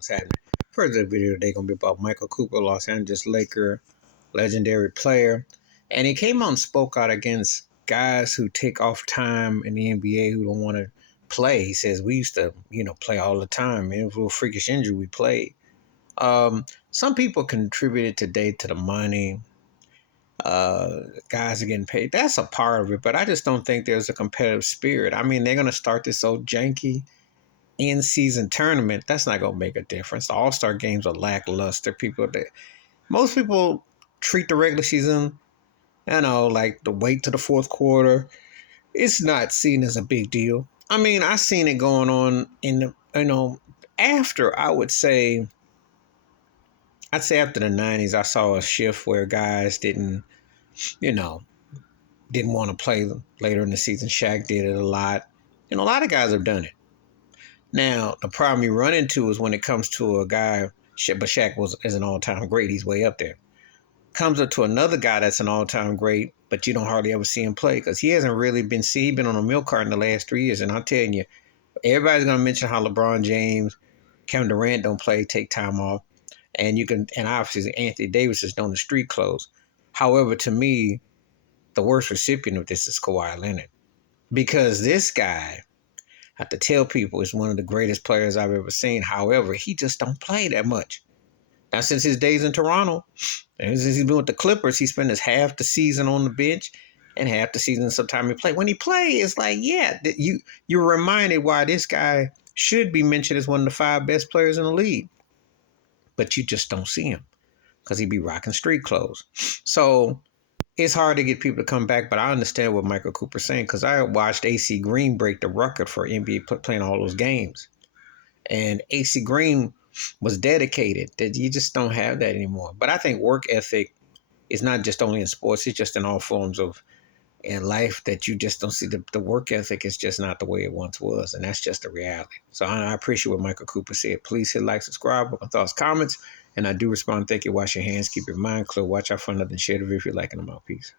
what's happening. First video today gonna be about Michael Cooper, Los Angeles Laker, legendary player, and he came out and spoke out against guys who take off time in the NBA who don't want to play. He says we used to, play all the time. Man, if it was a freakish injury, we played. Some people contributed today to the money. Guys are getting paid. That's a part of it, but I just don't think there's a competitive spirit. I mean, they're gonna start this so janky in-season tournament. That's not gonna make a difference. The All-Star games are lackluster. Most people treat the regular season, like the wait to the fourth quarter. It's not seen as a big deal. I mean, I seen it going on in after I'd say after the 90s, I saw a shift where guys you know, didn't want to play later in the season. Shaq did it a lot. A lot of guys have done it. Now, the problem you run into is when it comes to a guy, but Shaq is an all-time great. He's way up there. Comes up to another guy that's an all-time great, but you don't hardly ever see him play because he hasn't really been seen. He's been on a milk carton the last 3 years. And I'm telling you, everybody's going to mention how LeBron James, Kevin Durant don't play, take time off. And obviously Anthony Davis is doing the street clothes. However, to me, the worst recipient of this is Kawhi Leonard. Because this guy, I have to tell people, is one of the greatest players I've ever seen. However, he just don't play that much. Now, since his days in Toronto, and since he's been with the Clippers, he spent his half the season on the bench and half the season sometime he played. When he plays, it's like, you're reminded why this guy should be mentioned as one of the 5 best players in the league. But you just don't see him because he be rocking street clothes. So it's hard to get people to come back, but I understand what Michael Cooper's saying because I watched AC Green break the record for NBA playing all those games. And AC Green was dedicated. That you just don't have that anymore. But I think work ethic is not just only in sports, it's just in all forms of in life that you just don't see. The work ethic is just not the way it once was, and that's just the reality. So I appreciate what Michael Cooper said. Please hit like, subscribe, with thoughts, comments, and I do respond. Thank you. Wash your hands, keep your mind clear, watch out for nothing, share the video if you're liking them out. Peace.